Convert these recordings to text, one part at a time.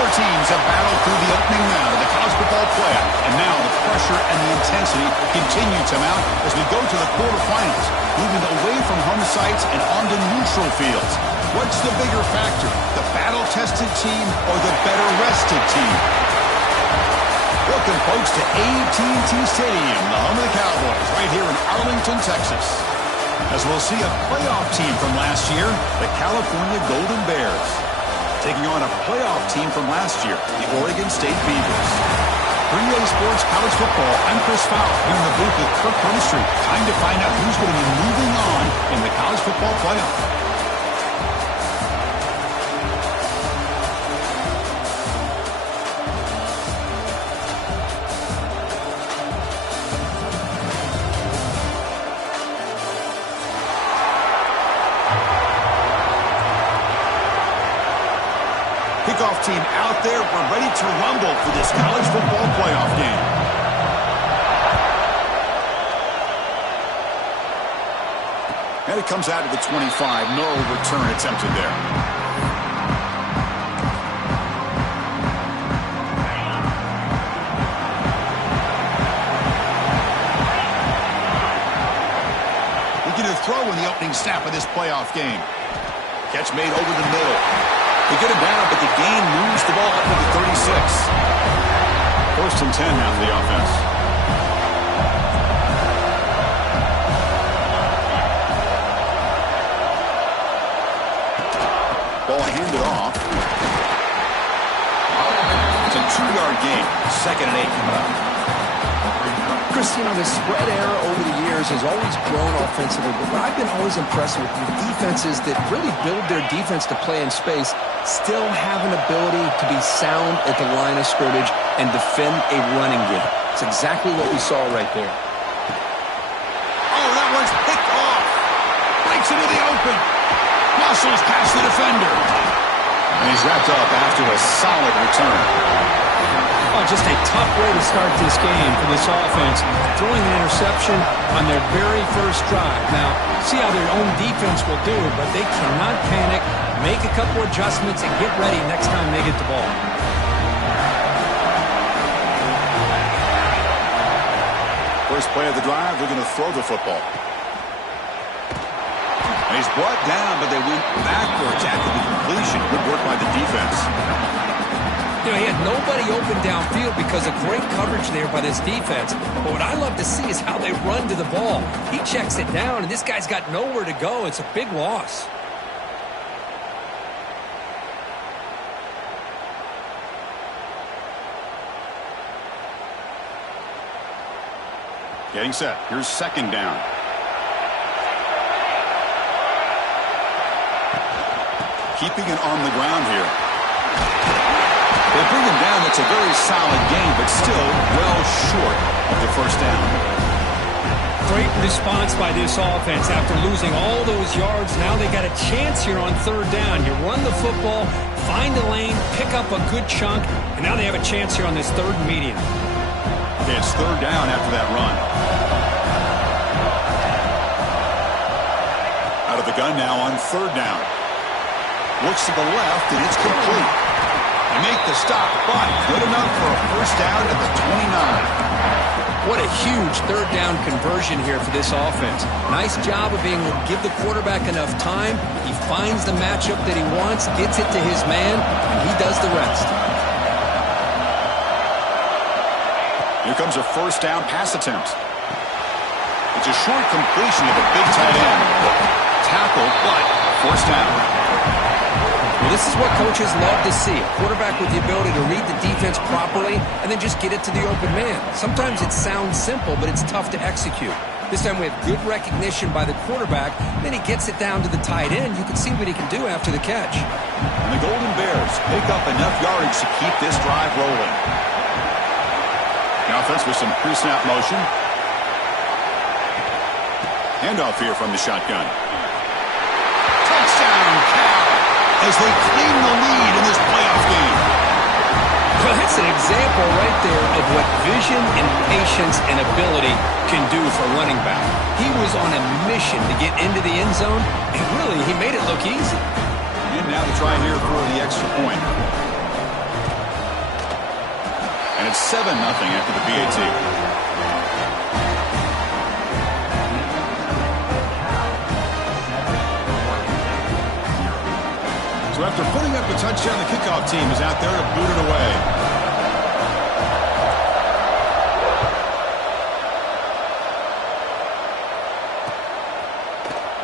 Four teams have battled through the opening round of the college football playoff, and now the pressure and the intensity continue to mount as we go to the quarterfinals, moving away from home sites and onto neutral fields. What's the bigger factor, the battle-tested team or the better-rested team? Welcome, folks, to AT&T Stadium, the home of the Cowboys, right here in Arlington, Texas. As we'll see a playoff team from last year, the California Golden Bears, taking on a playoff team from last year, the Oregon State Beavers. For EA Sports College Football, I'm Chris Fowler, here in the booth with Kirk Herbstreit. Time to find out who's going to be moving on in the college football playoff. Kickoff team out there. We're ready to rumble for this college football playoff game. And it comes out of the 25. No return attempted there. Looking to throw in the opening snap of this playoff game. Catch made over the middle. They get him down, but the gain moves the ball up to the 36. 1st and 10 now for the offense. Ball handed off. It's a 2-yard gain. 2nd and 8 coming up. Chris, you know, the spread era over the years has always grown offensively, but what I've been always impressed with defenses that really build their defense to play in space still have an ability to be sound at the line of scrimmage and defend a running game. It's exactly what we saw right there. Oh, that one's picked off. Breaks into the open. Muscles past the defender. And he's wrapped up after a solid return. Oh, just a tough way to start this game for this offense. Throwing an interception on their very first drive. Now, see how their own defense will do, but they cannot panic, make a couple adjustments, and get ready next time they get the ball. First play of the drive, they're going to throw the football. And he's brought down, but they went backwards after the completion. Good work by the defense. You know, he had nobody open downfield because of great coverage there by this defense. But what I love to see is how they run to the ball. He checks it down, and this guy's got nowhere to go. It's a big loss. Getting set. Here's 2nd down. Keeping it on the ground here. They bring him down. That's a very solid game, but still well short of the 1st down. Great response by this offense. After losing all those yards, now they got a chance here on 3rd down. You run the football, find a lane, pick up a good chunk, and now they have a chance here on this 3rd and medium. Okay, it's 3rd down after that run. Out of the gun now on 3rd down. Looks to the left, and it's complete. They make the stop, but good enough for a 1st down at the 29. What a huge 3rd down conversion here for this offense. Nice job of being able to give the quarterback enough time. He finds the matchup that he wants, gets it to his man, and he does the rest. Here comes a 1st down pass attempt. It's a short completion of a big tight end. Tackle, but 1st down. Well, this is what coaches love to see. A quarterback with the ability to read the defense properly and then just get it to the open man. Sometimes it sounds simple, but it's tough to execute. This time we have good recognition by the quarterback. Then he gets it down to the tight end. You can see what he can do after the catch. And the Golden Bears pick up enough yardage to keep this drive rolling. The offense with some pre-snap motion. Handoff here from the shotgun. Touchdown, Cal, as they claim the lead in this playoff game. Well, that's an example right there of what vision and patience and ability can do for a running back. He was on a mission to get into the end zone, and really, he made it look easy. And now to try here for the extra point. And it's 7-0 after the PAT. So after putting up a touchdown, the kickoff team is out there to boot it away.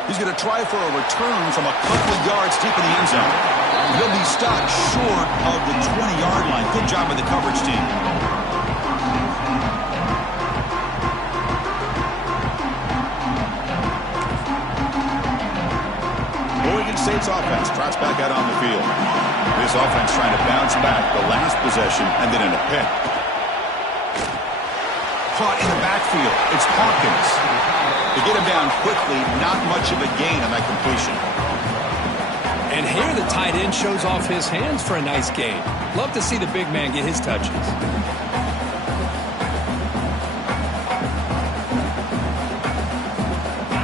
He's going to try for a return from a couple of yards deep in the end zone. He'll be stopped short of the 20-yard line. Good job by the coverage team. Oregon State's offense trots back out on the field. This offense trying to bounce back the last possession and then in a pick. Caught in the backfield. It's Hawkins. To get him down quickly, not much of a gain on that completion. And here the tight end shows off his hands for a nice gain. Love to see the big man get his touches.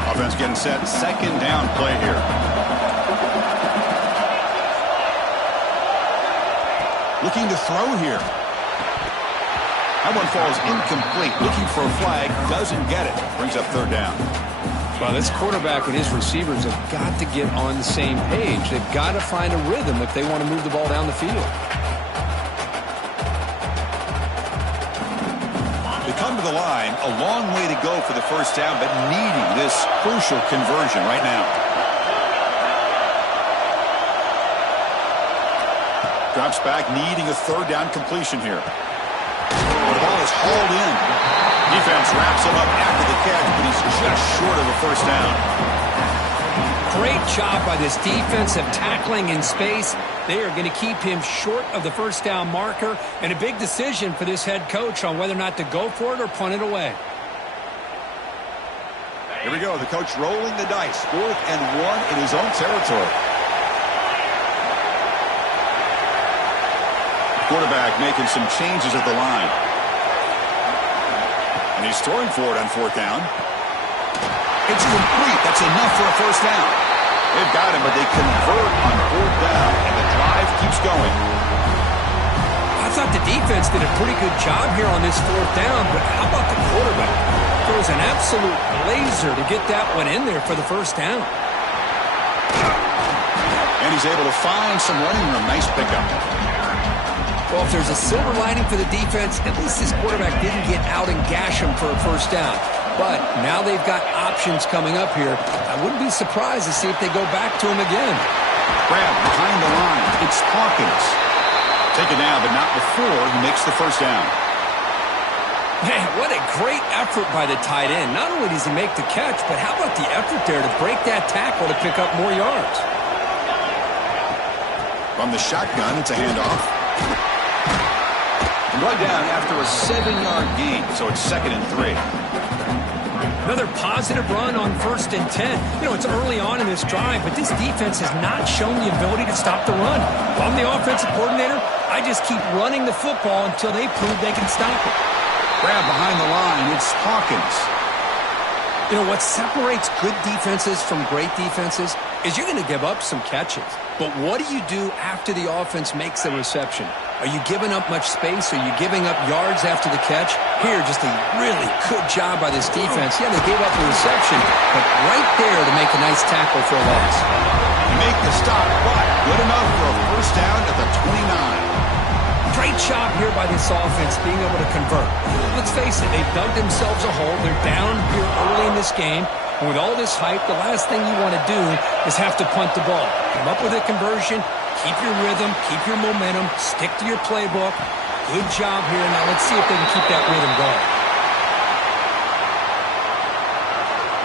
Offense getting set. Second down play here. Looking to throw here. That one falls incomplete. Looking for a flag. Doesn't get it. Brings up third down. Well, this quarterback and his receivers have got to get on the same page. They've got to find a rhythm if they want to move the ball down the field. They come to the line. A long way to go for the first down, but needing this crucial conversion right now. Drops back, needing a third down completion here. The ball is hauled in. Defense wraps him up after the catch, but he's just short of a first down. Great job by this defensive tackling in space. They are going to keep him short of the first down marker, and a big decision for this head coach on whether or not to go for it or punt it away. Here we go. The coach rolling the dice. 4th and 1 in his own territory. Quarterback making some changes at the line. And he's throwing for it on 4th down. It's complete. That's enough for a first down. They've got him, but they convert on 4th down, and the drive keeps going. I thought the defense did a pretty good job here on this 4th down, but how about the quarterback? Throws an absolute laser to get that one in there for the first down. And he's able to find some running room. Nice pickup. Well, if there's a silver lining for the defense, at least this quarterback didn't get out and gash him for a first down. But now they've got options coming up here. I wouldn't be surprised to see if they go back to him again. Grab behind the line. It's Hawkins. Taken down, but not before he makes the first down. Man, what a great effort by the tight end. Not only does he make the catch, but how about the effort there to break that tackle to pick up more yards? From the shotgun, it's a handoff. Run down after a 7-yard gain, so it's 2nd and 3. Another positive run on 1st and 10. You know, it's early on in this drive, but this defense has not shown the ability to stop the run. If I'm the offensive coordinator, I just keep running the football until they prove they can stop it. Grab behind the line. It's Hawkins. You know, what separates good defenses from great defenses is you're going to give up some catches. But what do you do after the offense makes the reception? Are you giving up much space? Are you giving up yards after the catch? Here, just a really good job by this defense. Yeah, they gave up the reception, but right there to make a nice tackle for a loss. Make the stop, but good enough for a first down at the 29. Great job here by this offense being able to convert. Let's face it, they've dug themselves a hole. They're down here early in this game. And with all this hype, the last thing you want to do is have to punt the ball. Come up with a conversion, keep your rhythm, keep your momentum, stick to your playbook. Good job here. Now let's see if they can keep that rhythm going.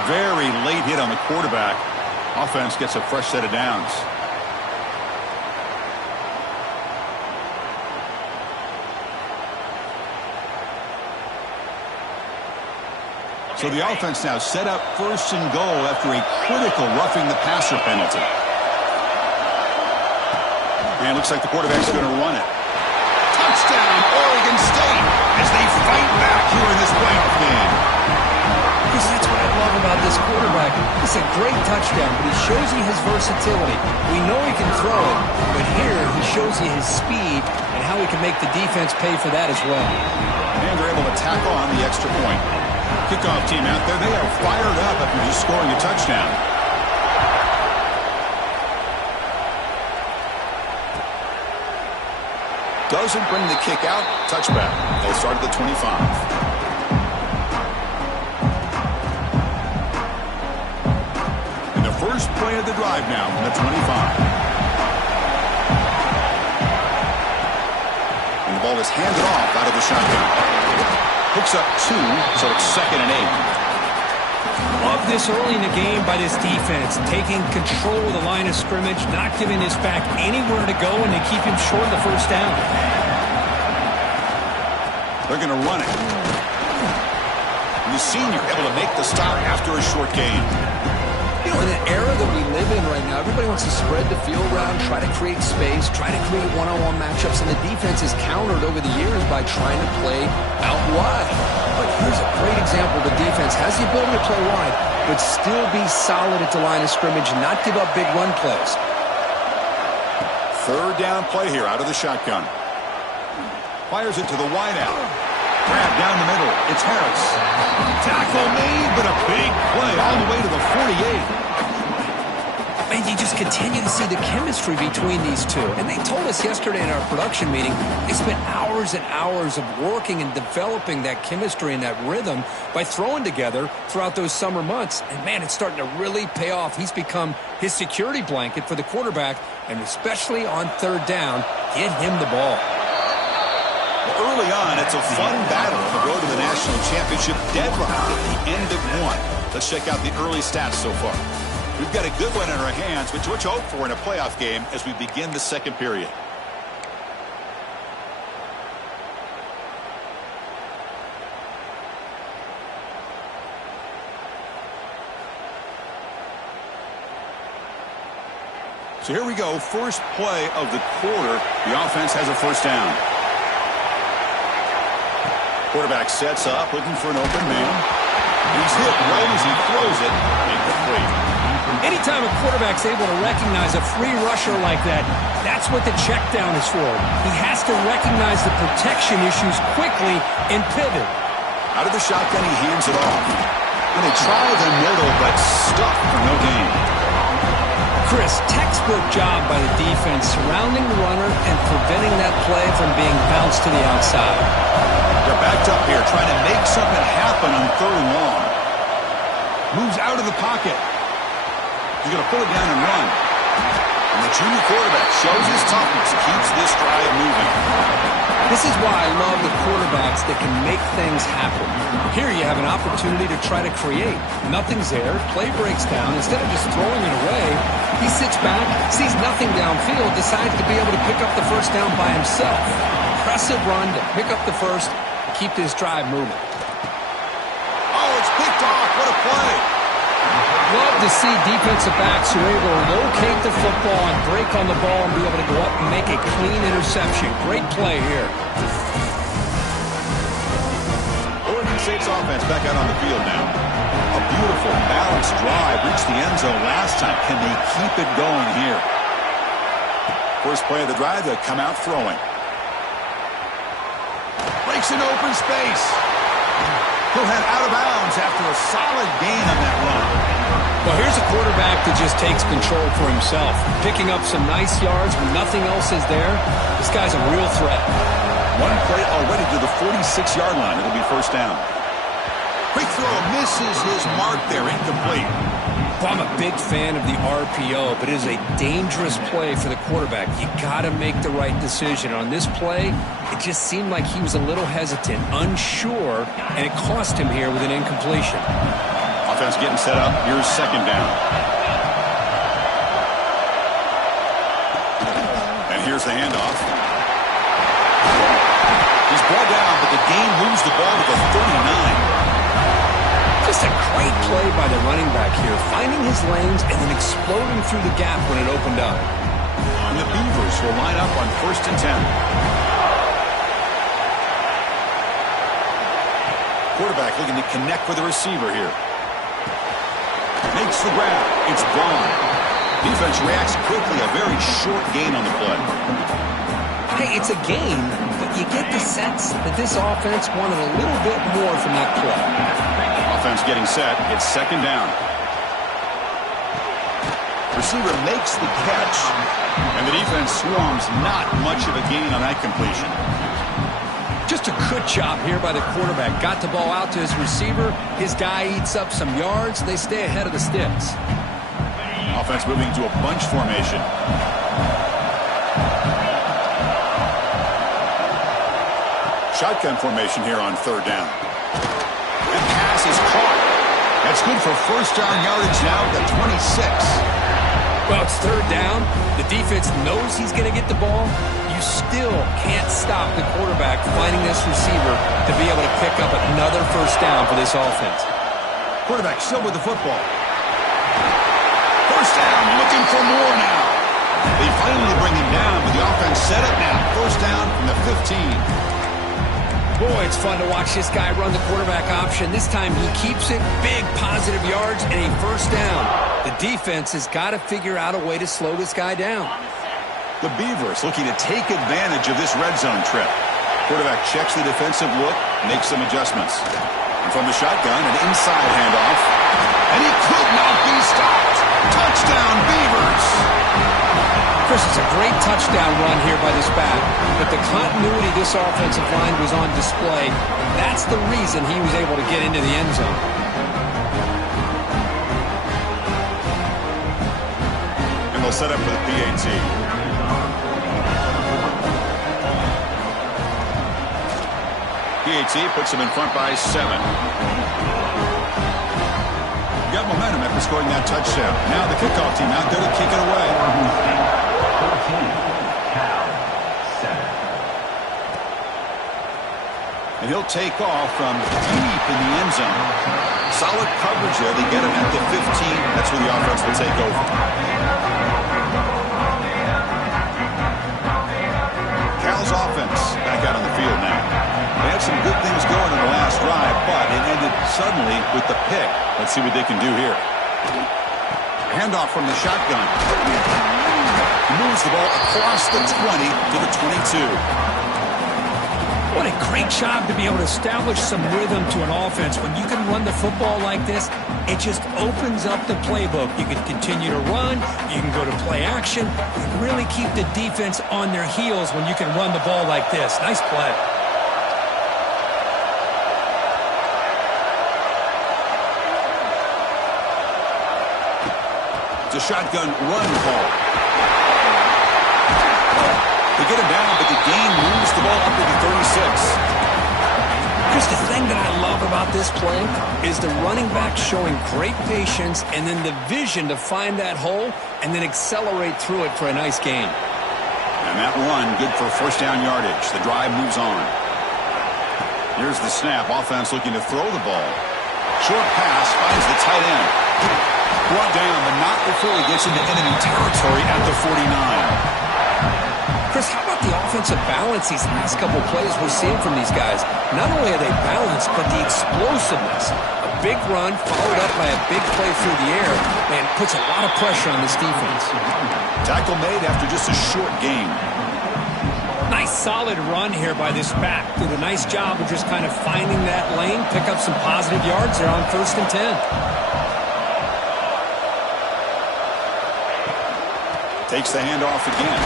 Very late hit on the quarterback. Offense gets a fresh set of downs. So the offense now set up 1st and goal after a critical roughing the passer penalty. And it looks like the quarterback's going to run it. Touchdown, Oregon State, as they fight back here in this playoff game. That's what I love about this quarterback. It's a great touchdown, but he shows you his versatility. We know he can throw it, but here he shows you his speed and how he can make the defense pay for that as well. And they're able to tack on the extra point. Kickoff team out there, they are fired up after just scoring a touchdown. Doesn't bring the kick out. Touchback. They'll start at the 25. First play of the drive now from the 25. And the ball is handed off out of the shotgun. Picks up 2, so it's 2nd and 8. Love this early in the game by this defense, taking control of the line of scrimmage, not giving this back anywhere to go, and they keep him short of the first down. They're going to run it. And the senior able to make the stop after a short gain. You know, in an era that we live in right now, everybody wants to spread the field around, try to create space, try to create one-on-one matchups, and the defense is countered over the years by trying to play out wide. But here's a great example. The defense has the ability to play wide, but still be solid at the line of scrimmage, not give up big run plays. 3rd down play here out of the shotgun. Fires it to the wideout. Grab down the middle. It's Harris. Tackle made, but a big play all the way to the 48. And you just continue to see the chemistry between these two. And they told us yesterday in our production meeting, they spent hours and hours of working and developing that chemistry and that rhythm by throwing together throughout those summer months. And, man, it's starting to really pay off. He's become his security blanket for the quarterback, and especially on 3rd down, get him the ball. Early on, it's a fun battle on the road to the national championship, deadlocked at the end of 1. Let's check out the early stats so far. We've got a good one in our hands, which we'll hope for in a playoff game as we begin the 2nd period. So here we go, first play of the quarter. The offense has a first down. Quarterback sets up, looking for an open man. He's hit right as he throws it. Incomplete. Anytime a quarterback's able to recognize a free rusher like that, that's what the check down is for. He has to recognize the protection issues quickly and pivot. Out of the shotgun, he hands it off. And they try the middle, but stuck for no gain. Chris, textbook job by the defense surrounding the runner and preventing that play from being bounced to the outside. They're backed up here, trying to make something happen on 3rd and long. Moves out of the pocket. He's going to pull it down and run. And the junior quarterback shows his toughness, keeps this drive moving. This is why I love the quarterbacks that can make things happen. Here you have an opportunity to try to create. Nothing's there. Play breaks down. Instead of just throwing it away, he sits back, sees nothing downfield, decides to be able to pick up the first down by himself. Impressive run to pick up the first, keep this drive moving. Oh, it's picked off. What a play. Love to see defensive backs who are able to locate the football and break on the ball and be able to go up and make a clean interception. Great play here. Oregon State's offense back out on the field now. A beautiful, balanced drive. Reached the end zone last time. Can they keep it going here? First play of the drive, they'll come out throwing. Breaks an open space. He'll head out of bounds after a solid gain on that run. Well, here's a quarterback that just takes control for himself. Picking up some nice yards when nothing else is there. This guy's a real threat. One play already to the 46-yard line. It'll be first down. Quick throw misses his mark there. Incomplete. Well, I'm a big fan of the RPO, but it is a dangerous play for the quarterback. You got to make the right decision. On this play, it just seemed like he was a little hesitant, unsure, and it cost him here with an incompletion. Offense getting set up. Here's second down. And here's the handoff. He's brought down, but the gain moves the ball to the 39. Just a great play by the running back here, finding his lanes and then exploding through the gap when it opened up. And the Beavers will line up on 1st and 10. Quarterback looking to connect with the receiver here. Makes the grab. It's gone. Defense reacts quickly. A very short gain on the play. Hey, it's a gain, but you get the sense that this offense wanted a little bit more from that play. Offense getting set. It's second down. Receiver makes the catch, and the defense swarms. Not much of a gain on that completion. Just a good job here by the quarterback. Got the ball out to his receiver. His guy eats up some yards. They stay ahead of the sticks. Offense moving to a bunch formation. Shotgun formation here on third down. And pass is caught. That's good for first down yardage now at the 26. Well, it's third down. The defense knows he's going to get the ball. You still can't stop the quarterback finding this receiver to be able to pick up another first down for this offense. Quarterback still with the football. First down, looking for more now. They finally bring him down, but the offense set up now. First down from the 15. Boy, it's fun to watch this guy run the quarterback option. This time he keeps it, big positive yards, and a first down. The defense has got to figure out a way to slow this guy down. The Beavers looking to take advantage of this red zone trip. Quarterback checks the defensive look, makes some adjustments. And from the shotgun, an inside handoff. And he could not be stopped. Touchdown, Beavers! Chris, it's a great touchdown run here by this back, but the continuity of this offensive line was on display. That's the reason he was able to get into the end zone. And they'll set up for the PAT. PAT puts them in front by 7. Got momentum after scoring that touchdown. Now the kickoff team out there to kick it away. And he'll take off from deep in the end zone. Solid coverage there. They get him at the 15. That's where the offense will take over. Cal's offense back out on the field now. They had some good things going in the last drive, but it ended suddenly with the pick. Let's see what they can do here. Handoff from the shotgun. Moves the ball across the 20 to the 22. What a great job to be able to establish some rhythm to an offense. When you can run the football like this, it just opens up the playbook. You can continue to run. You can go to play action. You can really keep the defense on their heels when you can run the ball like this. Nice play. It's a shotgun run call. They get him down, but the gain moves the ball up to the 36. Chris, the thing that I love about this play is the running back showing great patience and then the vision to find that hole and then accelerate through it for a nice gain. And that run, good for first down yardage. The drive moves on. Here's the snap. Offense looking to throw the ball. Short pass finds the tight end. Brought down, but not before he gets into enemy territory at the 49. Chris, how about the offensive balance these last couple plays we're seeing from these guys? Not only are they balanced, but the explosiveness. A big run followed up by a big play through the air, and puts a lot of pressure on this defense. Tackle made after just a short gain. Nice solid run here by this back. Did a nice job of just kind of finding that lane, pick up some positive yards there on 1st and 10. Takes the handoff again.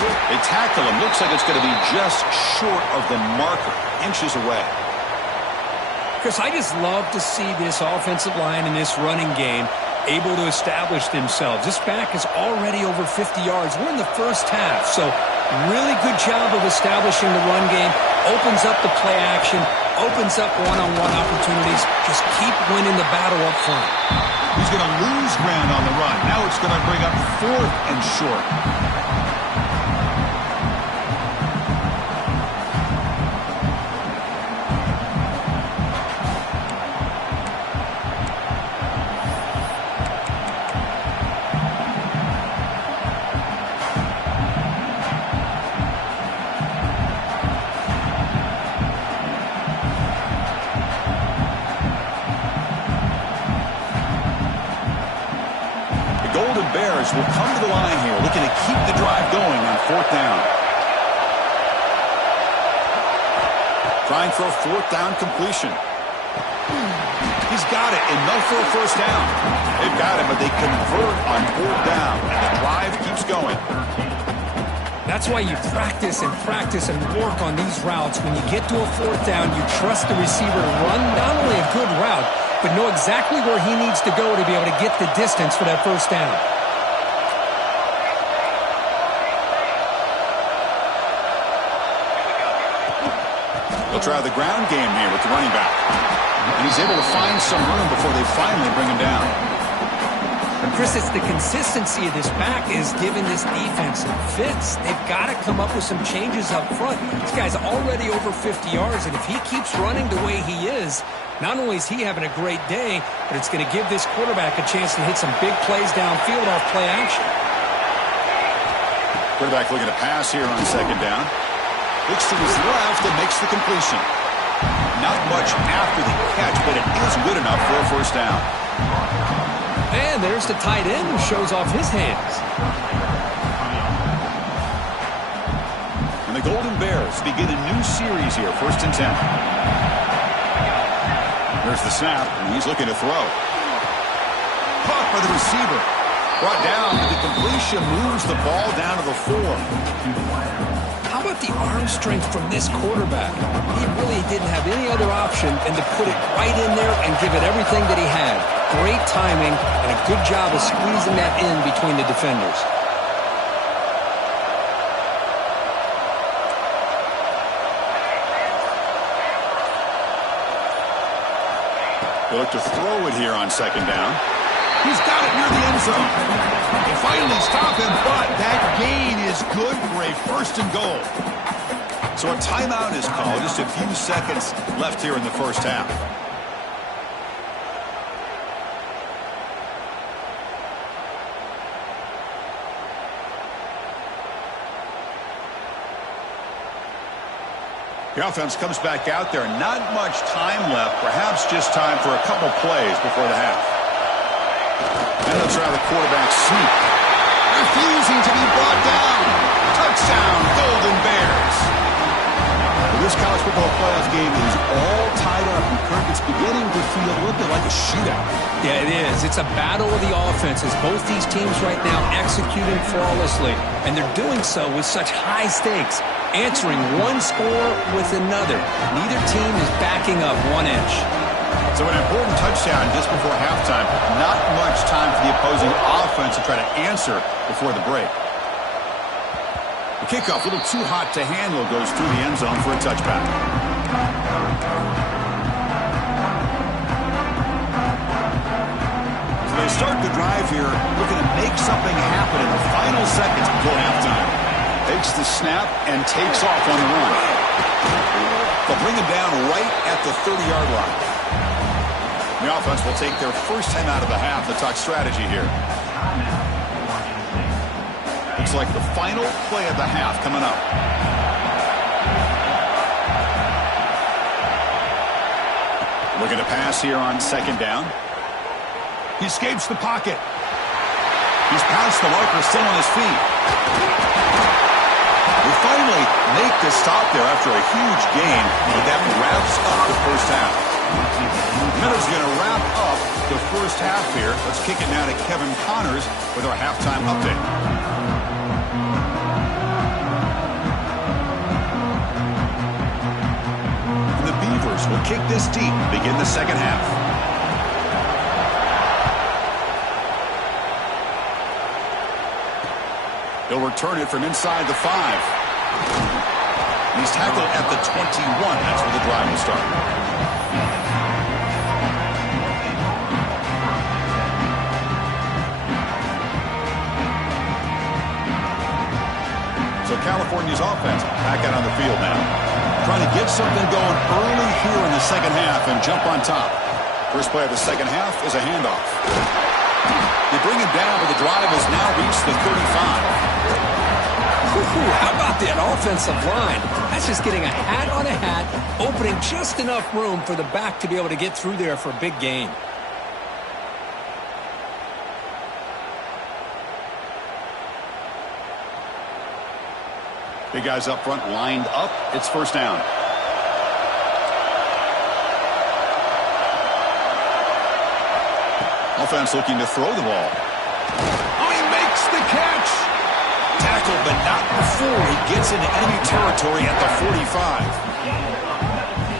They tackle him. Looks like it's going to be just short of the marker. Inches away. Chris, I just love to see this offensive line in this running game able to establish themselves. This back is already over 50 yards. We're in the first half, so really good job of establishing the run game. Opens up the play action. Opens up one-on-one opportunities. Just keep winning the battle up front. He's going to lose ground on the run. Now it's going to bring up 4th and short. Golden Bears will come to the line here, looking to keep the drive going on 4th down. Trying for a 4th down completion. He's got it, enough for a 1st down. They've got it, but they convert on 4th down, and the drive keeps going. That's why you practice and work on these routes. When you get to a 4th down, you trust the receiver to run not only a good route, but know exactly where he needs to go to be able to get the distance for that 1st down. They'll try the ground game here with the running back. And he's able to find some room before they finally bring him down. Chris, it's the consistency of this back is giving this defense some fits. They've got to come up with some changes up front. This guy's already over 50 yards, and if he keeps running the way he is, not only is he having a great day, but it's going to give this quarterback a chance to hit some big plays downfield off play action. Quarterback looking to pass here on 2nd down. Looks to his left and makes the completion. Not much after the catch, but it is good enough for a 1st down. And there's the tight end who shows off his hands. And the Golden Bears begin a new series here, 1st and 10. There's the snap, and he's looking to throw. Caught by the receiver. Brought down, but the completion moves the ball down to the 4. How about the arm strength from this quarterback? He really didn't have any other option than to put it right in there and give it everything that he had. Great timing and a good job of squeezing that in between the defenders. They look to throw it here on 2nd down. He's got it near the end zone. They finally stop him, but that gain is good for a 1st and goal. So a timeout is called. Just a few seconds left here in the 1st half. The offense comes back out there. Not much time left. Perhaps just time for a couple plays before the half. And they'll try the quarterback sneak. Refusing to be brought down. Touchdown, Golden Bears. This college football playoff game is all tied up. And Kirk, it's beginning to feel a little bit like a shootout. Yeah, it is. It's a battle of the offenses. Both these teams right now executing flawlessly. And they're doing so with such high stakes. Answering one score with another. Neither team is backing up 1 inch. So an important touchdown just before halftime. Not much time for the opposing offense to try to answer before the break. The kickoff, a little too hot to handle, goes through the end zone for a touchback. So they start the drive here, looking to make something happen in the final seconds before halftime. Takes the snap and takes off on the run. They'll bring him down right at the 30-yard line. The offense will take their first time out of the half to talk strategy here. Looks like the final play of the half coming up. Looking to pass here on 2nd down. He escapes the pocket. He's past the marker, still on his feet. They finally make the stop there after a huge gain, but that wraps up the 1st half. Miller's going to wrap up the 1st half here. Let's kick it now to Kevin Connors with our halftime update. And the Beavers will kick this deep and begin the 2nd half. He'll return it from inside the 5. He's tackled at the 21. That's where the drive will start. So California's offense back out on the field now. Trying to get something going early here in the 2nd half and jump on top. First play of the 2nd half is a handoff. They bring him down, but the drive has now reached the 35. How about that offensive line? That's just getting a hat on a hat, opening just enough room for the back to be able to get through there for a big gain. Big guys up front lined up. It's first down. Offense looking to throw the ball. Oh, he makes the catch. Tackled, but not before he gets into enemy territory at the 45.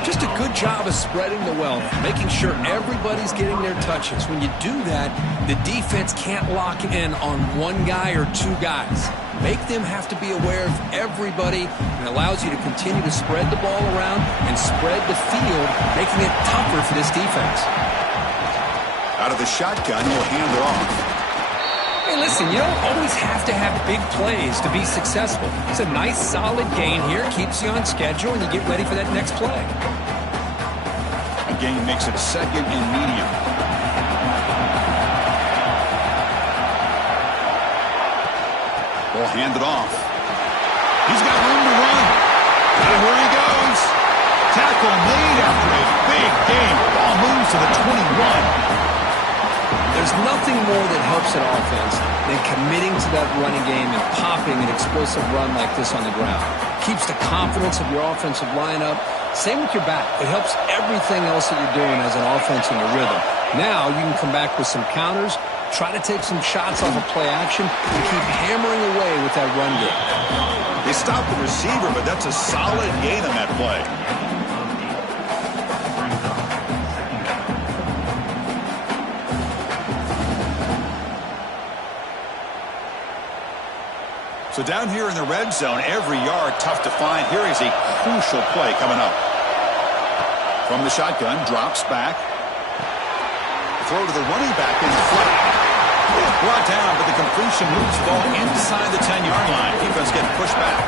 Just a good job of spreading the wealth, making sure everybody's getting their touches. When you do that, the defense can't lock in on one guy or two guys. Make them have to be aware of everybody, and allows you to continue to spread the ball around and spread the field, making it tougher for this defense. Out of the shotgun, he'll hand it off. Hey, listen, you don't always have to have big plays to be successful. It's a nice, solid gain here, keeps you on schedule, and you get ready for that next play. A gain makes it second and medium. Ball handed off. He's got room to run. And here he goes. Tackle made after a big gain. Ball moves to the 21. There's nothing more that helps an offense than committing to that running game and popping an explosive run like this on the ground. Keeps the confidence of your offensive lineup. Same with your back. It helps everything else that you're doing as an offense in your rhythm. Now you can come back with some counters, try to take some shots off of play action, and keep hammering away with that run game. They stopped the receiver, but that's a solid gain on that play. So down here in the red zone, every yard tough to find. Here is a crucial play coming up. From the shotgun, drops back. Throw to the running back in the flat. Brought down, but the completion moves the ball inside the 10-yard line. Defense getting pushed back.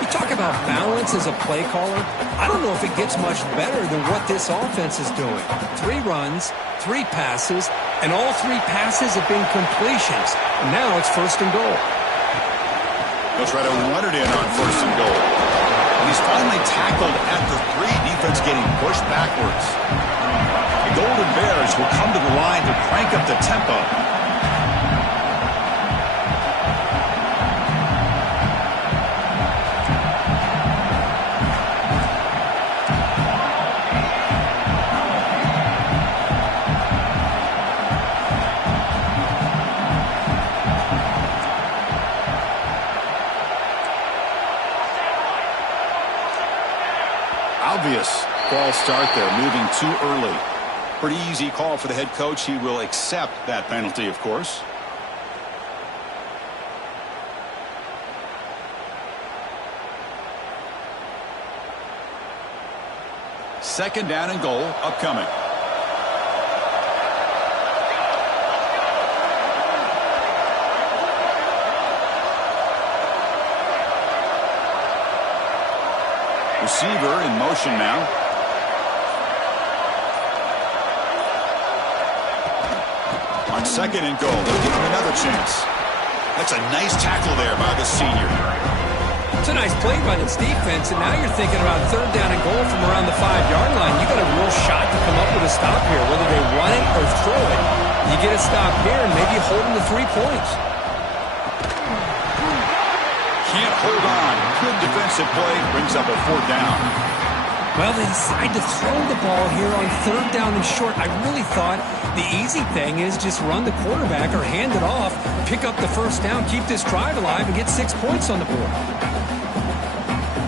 You talk about balance as a play caller. I don't know if it gets much better than what this offense is doing. 3 runs, 3 passes, and all 3 passes have been completions. And now it's first and goal. He'll try to run it in on first and goal. And he's finally tackled at the 3. Defense getting pushed backwards. The Golden Bears will come to the line to crank up the tempo. Obvious false start there, moving too early. Pretty easy call for the head coach. He will accept that penalty, of course. Second down and goal upcoming. Receiver in motion now. On second and goal, they'll give him another chance. That's a nice tackle there by the senior. It's a nice play by this defense, and now you're thinking about third down and goal from around the 5-yard line. You got a real shot to come up with a stop here, whether they run it or throw it. You get a stop here, and maybe hold them to 3 points. Can't hold on. Good defensive play. Brings up a 4th down. Well, they decide to throw the ball here on third down and short. I really thought the easy thing is just run the quarterback or hand it off, pick up the first down, keep this drive alive, and get 6 points on the board.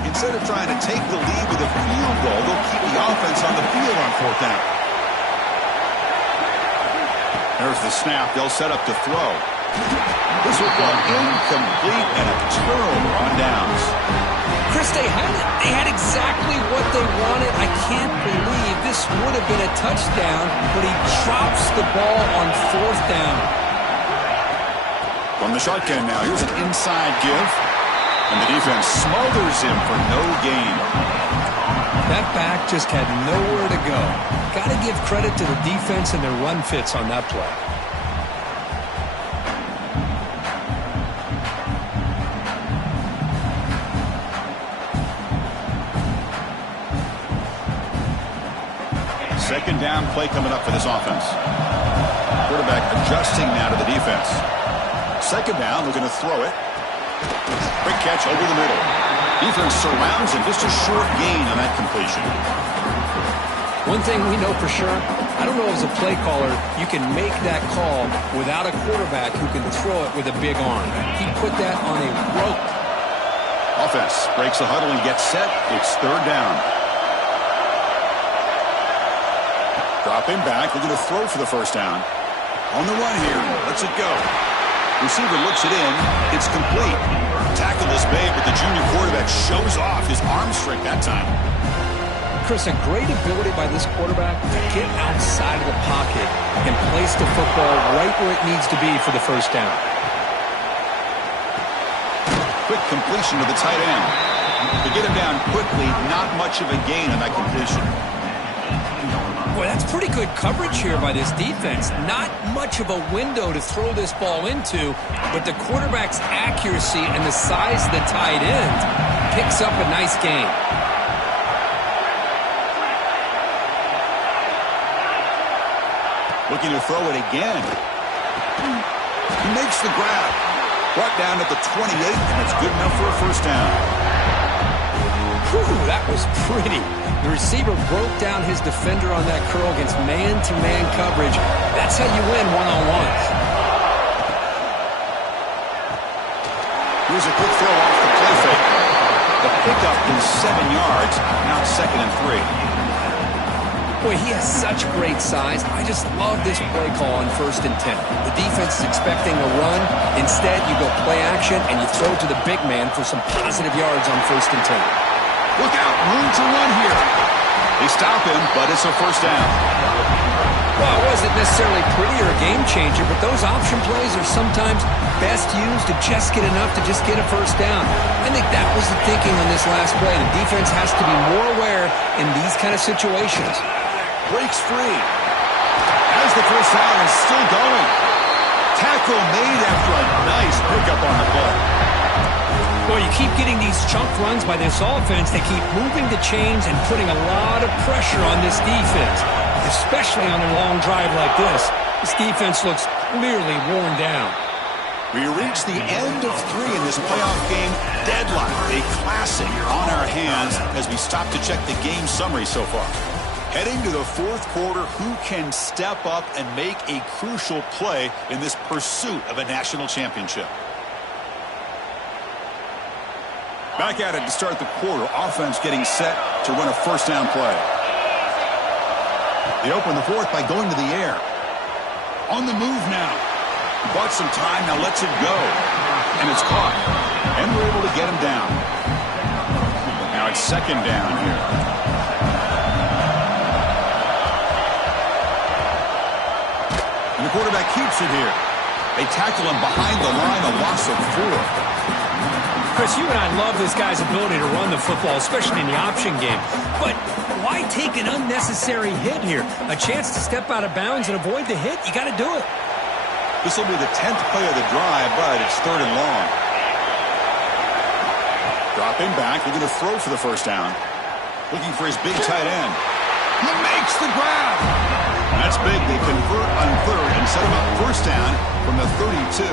Instead of trying to take the lead with a field goal, they'll keep the offense on the field on 4th down. There's the snap. They'll set up to throw. This will go incomplete and a turnover on downs. Chris, they had exactly what they wanted. I can't believe this would have been a touchdown, but he drops the ball on 4th down. From the shotgun now, here's an inside give. And the defense smothers him for no gain. That back just had nowhere to go. Got to give credit to the defense and their run fits on that play. Second down play coming up for this offense. Quarterback adjusting now to the defense. Second down, looking to throw it. Quick catch over the middle. Defense surrounds him. Just a short gain on that completion. One thing we know for sure, I don't know as a play caller, you can make that call without a quarterback who can throw it with a big arm. He put that on a rope. Offense breaks the huddle and gets set. It's third down. Dropping back, looking to throw for the first down. On the run here, lets it go. Receiver looks it in. It's complete. Tackle is made, but the junior quarterback shows off his arm strength that time. Chris, a great ability by this quarterback to get outside of the pocket and place the football right where it needs to be for the first down. Quick completion to the tight end. To get him down quickly, not much of a gain on that completion. Boy, that's pretty good coverage here by this defense. Not much of a window to throw this ball into, but the quarterback's accuracy and the size of the tight end picks up a nice gain. Looking to throw it again. He makes the grab. Brought down at the 28, and it's good enough for a first down. Whew, that was pretty. The receiver broke down his defender on that curl against man-to-man coverage. That's how you win one-on-ones. Here's a quick throw off the play fake. The pickup is 7 yards. Now 2nd and 3. Boy, he has such great size. I just love this play call on 1st and 10. The defense is expecting a run. Instead, you go play action, and you throw to the big man for some positive yards on 1st and 10. Look out, room to run here. They stop him, but it's a first down. Well, it wasn't necessarily pretty or a game changer, but those option plays are sometimes best used to just get enough to just get a first down. I think that was the thinking on this last play. The defense has to be more aware in these kind of situations. Breaks free. As the first down is still going. Tackle made after a nice pickup on the play. Well, you keep getting these chunk runs by this offense. They keep moving the chains and putting a lot of pressure on this defense, especially on a long drive like this. This defense looks clearly worn down. We reach the end of 3 in this playoff game. Deadline, a classic on our hands as we stop to check the game summary so far. Heading to the 4th quarter, who can step up and make a crucial play in this pursuit of a national championship? Back at it to start the quarter. Offense getting set to run a first down play. They open the 4th by going to the air. On the move now. Bought some time, now lets it go. And it's caught. And we're able to get him down. Now it's 2nd down here. And the quarterback keeps it here. They tackle him behind the line, a loss of 4. Chris, you and I love this guy's ability to run the football, especially in the option game. But why take an unnecessary hit here? A chance to step out of bounds and avoid the hit? You got to do it. This will be the 10th play of the drive, but it's 3rd and long. Dropping back, looking to throw for the first down. Looking for his big tight end. He makes the grab. That's big. They convert on 3rd and set him up first down from the 32.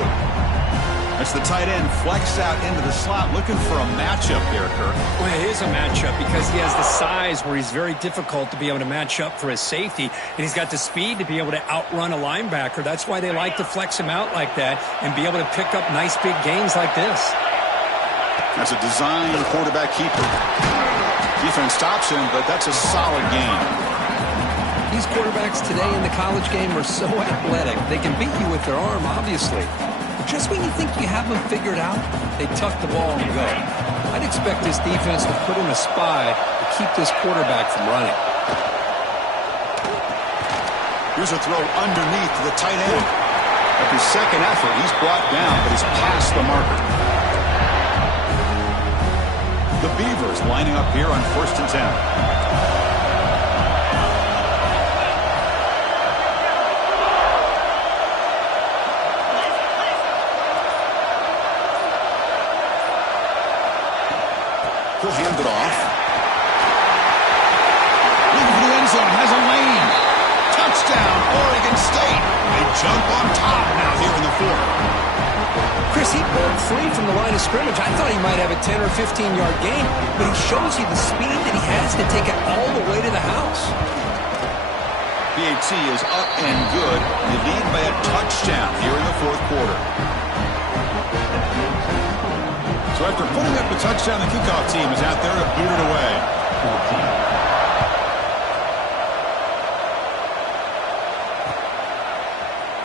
That's the tight end flexed out into the slot, looking for a matchup there, Kirk. Well, it is a matchup because he has the size where he's very difficult to be able to match up for his safety, and he's got the speed to be able to outrun a linebacker. That's why they like to flex him out like that and be able to pick up nice big gains like this. That's a design quarterback keeper. Defense stops him, but that's a solid gain. These quarterbacks today in the college game are so athletic. They can beat you with their arm, obviously. Just when you think you have them figured out, they tuck the ball and go. I'd expect this defense to put in a spy to keep this quarterback from running. Here's a throw underneath to the tight end. After second effort, he's brought down, but he's past the marker. The Beavers lining up here on 1st and 10. He'll hand it off. Looking for the end zone. Has a lane. Touchdown, Oregon State. They jump on top now here in the 4th. Chris, he broke free from the line of scrimmage. I thought he might have a 10 or 15-yard gain, but he shows you the speed that he has to take it all the way to the house. PAT is up and good. They lead by a touchdown here in the fourth quarter. So after putting up a touchdown, the kickoff team is out there to boot it away.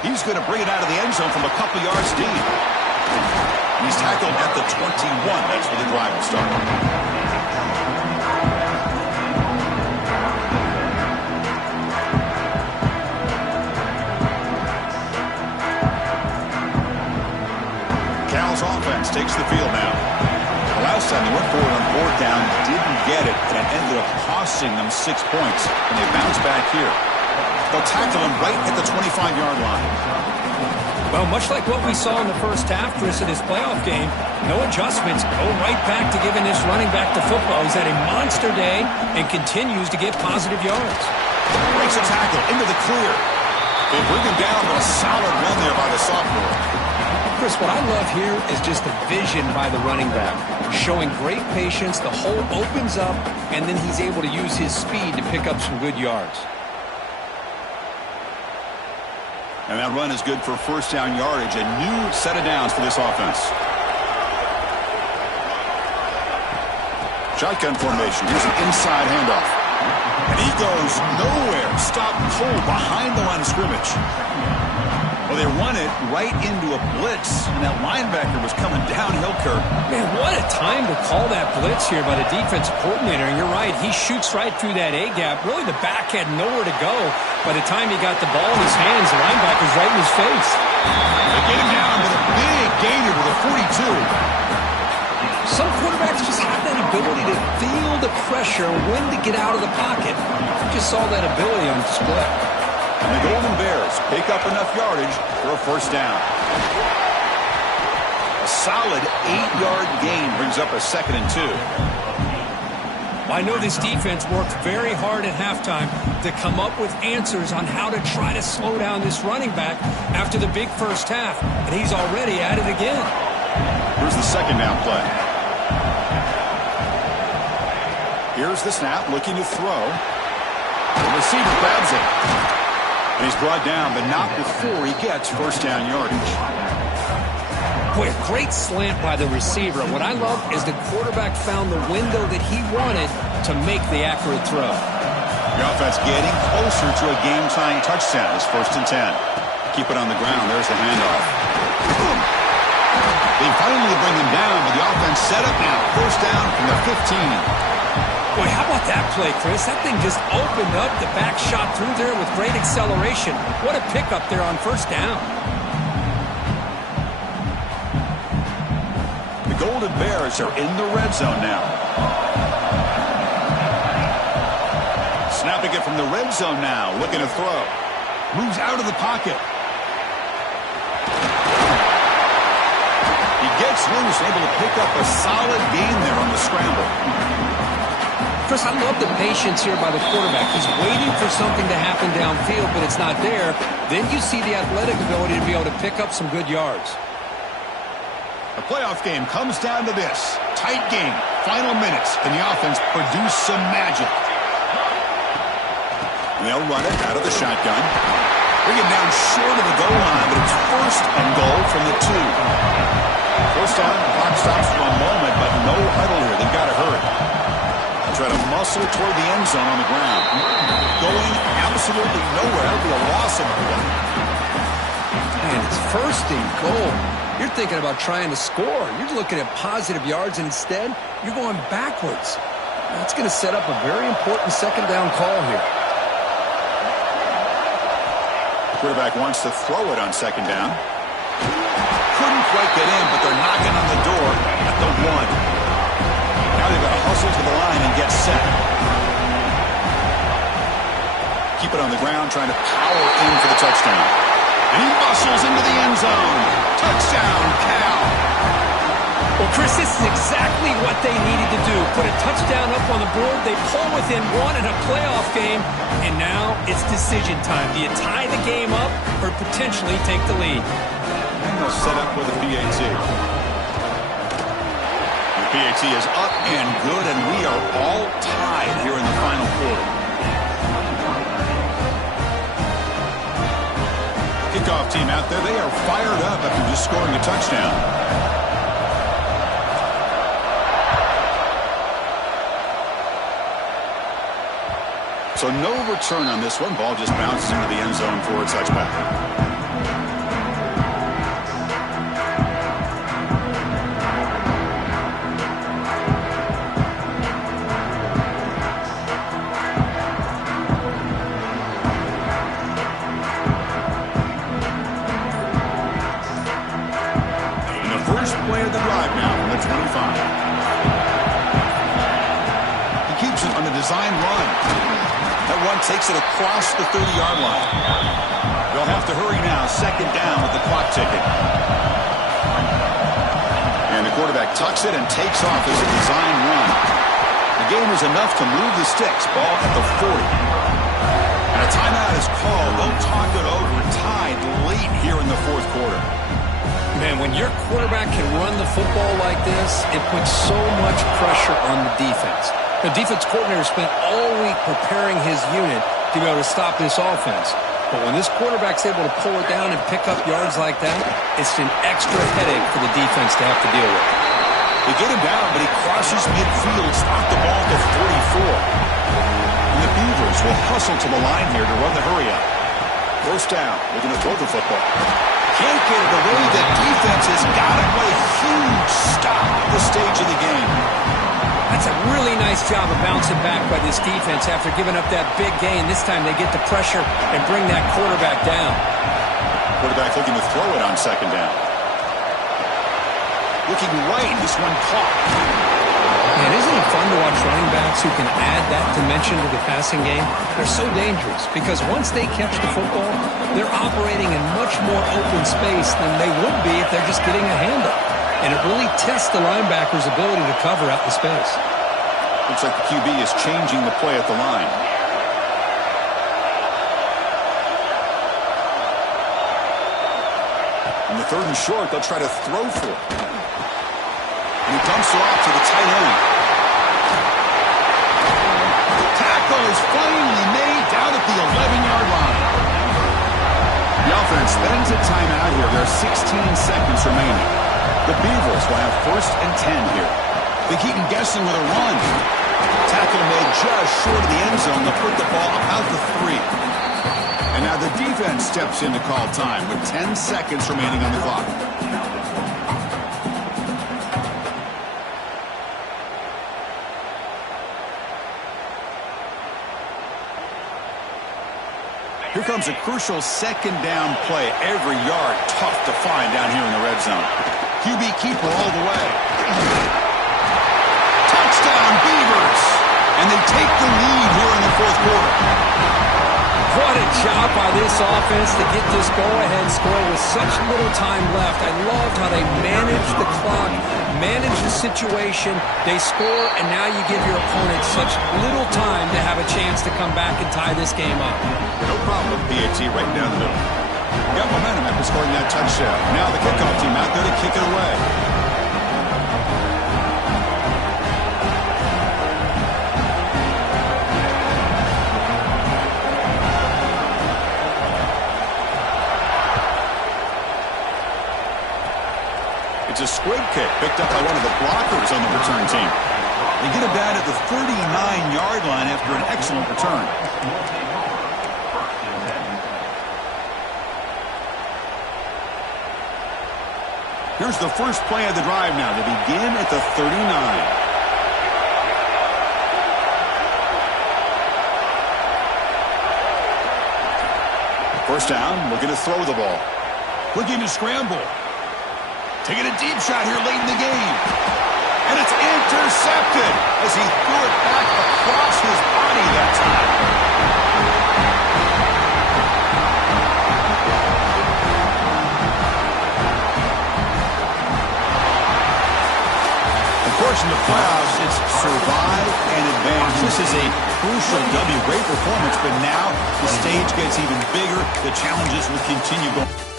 He's going to bring it out of the end zone from a couple yards deep. He's tackled at the 21. That's where the drive will start. Cal's offense takes the field now. The last time they went for it on fourth down, didn't get it, and it ended up costing them 6 points, and they bounce back here. They'll tackle him right at the 25-yard line. Well, much like what we saw in the first half, Chris, in this playoff game, no adjustments. Go right back to giving this running back the football. He's had a monster day and continues to get positive yards. Breaks a tackle into the clear. They bring him down, but a solid run there by the sophomore. Chris, what I love here is just the vision by the running back. Showing great patience, the hole opens up, and then he's able to use his speed to pick up some good yards. And that run is good for first down yardage. A new set of downs for this offense. Shotgun formation. Here's an inside handoff. And he goes nowhere. Stopped cold behind the line of scrimmage. Well, they run it right into a blitz, and that linebacker was coming downhill, Kirk. Man, what a time to call that blitz here by the defensive coordinator. And you're right, he shoots right through that A-gap. Really, the back had nowhere to go. By the time he got the ball in his hands, the linebacker's right in his face. They get him down with a big gainer to the 42. Some quarterbacks just have that ability to feel the pressure and when to get out of the pocket. Just saw that ability on display. And the Golden Bears pick up enough yardage for a first down. A solid 8-yard gain brings up a 2nd and 2. Well, I know this defense worked very hard at halftime to come up with answers on how to try to slow down this running back after the big first half. And he's already at it again. Here's the second down play. Here's the snap, looking to throw. The receiver grabs it. And he's brought down, but not before he gets first down yardage. Boy, a great slant by the receiver. What I love is the quarterback found the window that he wanted to make the accurate throw. The offense getting closer to a game-tying touchdown. It's 1st and 10. Keep it on the ground. There's the handoff. They finally bring him down, but the offense set up now. First down from the 15. Boy, how about that play, Chris? That thing just opened up. The back shot through there with great acceleration. What a pickup there on first down. The Golden Bears are in the red zone now. Snapping it from the red zone now. Looking to throw. Moves out of the pocket. He gets loose, able to pick up a solid gain there on the scramble. Chris, I love the patience here by the quarterback. He's waiting for something to happen downfield, but it's not there. Then you see the athletic ability to be able to pick up some good yards. The playoff game comes down to this. Tight game. Final minutes. Can the offense produce some magic? And they'll run it out of the shotgun. Bring it down short of the goal line, but it's first and goal from the 2. First down, the clock stops for a moment, but no huddle here. They've got to hurry. Try to muscle toward the end zone on the ground. Going absolutely nowhere. That would be a loss of the play. Man, it's first and goal. You're thinking about trying to score. You're looking at positive yards, and instead, you're going backwards. That's going to set up a very important second down call here. The quarterback wants to throw it on second down. Couldn't quite get in, but they're knocking on the door at the 1. Now they've got to hustle to the line and get set. Keep it on the ground, trying to power in for the touchdown. And he muscles into the end zone. Touchdown, Cal. Well, Chris, this is exactly what they needed to do. Put a touchdown up on the board. They pull within 1 in a playoff game. And now it's decision time. Do you tie the game up or potentially take the lead? And they'll set up with a PAT. PAT is up and good, and we are all tied here in the final quarter. Kickoff team out there, they are fired up after just scoring a touchdown. So no return on this one. Ball just bounces into the end zone for a touchback. Play of the drive now from the 25. He keeps it on the design run. That one takes it across the 30-yard line. They'll have to hurry now. Second down with the clock ticking. And the quarterback tucks it and takes off as a design run. The game is enough to move the sticks. Ball at the 40. And a timeout is called. They'll talk it over. Tied late here in the fourth quarter. Man, when your quarterback can run the football like this, it puts so much pressure on the defense. The defense coordinator spent all week preparing his unit to be able to stop this offense. But when this quarterback's able to pull it down and pick up yards like that, it's an extra headache for the defense to have to deal with. They get him down, but he crosses midfield, stop the ball to 44. And the Beavers will hustle to the line here to run the hurry-up. First down, they're going to throw the football. Can't get it away. The defense has got it. What a huge stop at this stage of the game. That's a really nice job of bouncing back by this defense after giving up that big gain. This time they get the pressure and bring that quarterback down. Quarterback looking to throw it on second down. Looking right. This one caught. Man, isn't it fun to watch running backs who can add that dimension to the passing game? They're so dangerous because once they catch the football, they're operating in much more open space than they would be if they're just getting a handoff. And it really tests the linebacker's ability to cover out the space. Looks like the QB is changing the play at the line. In the third and short, they'll try to throw for it. And he dumps it off to the tight end. The tackle is finally made down at the 11-yard line. The offense spends a timeout here. There are 16 seconds remaining. The Beavers will have first and 10 here. They keep him guessing with a run. Tackle made just short of the end zone. They'll put the ball about the 3. And now the defense steps in to call time with 10 seconds remaining on the clock. Here comes a crucial second down play. Every yard tough to find down here in the red zone. QB keeper all the way. Touchdown, Beavers! And they take the lead here in the fourth quarter. What a job by this offense to get this go-ahead score with such little time left. I loved how they managed the clock, managed the situation. They score, and now you give your opponent such little time to have a chance to come back and tie this game up. No problem with PAT right down the middle. Got momentum after scoring that touchdown. Now the kickoff team out there to kick it away. It's a squib kick picked up by one of the blockers on the return team. They get it down at the 39-yard line after an excellent return. Here's the first play of the drive now. They begin at the 39. First down, looking to throw the ball. Looking to scramble. Taking a deep shot here late in the game. And it's intercepted as he threw it back across his body that time. Of course, in the playoffs, it's survive and advance. This is a crucial W. Great performance, but now the stage gets even bigger. The challenges will continue going.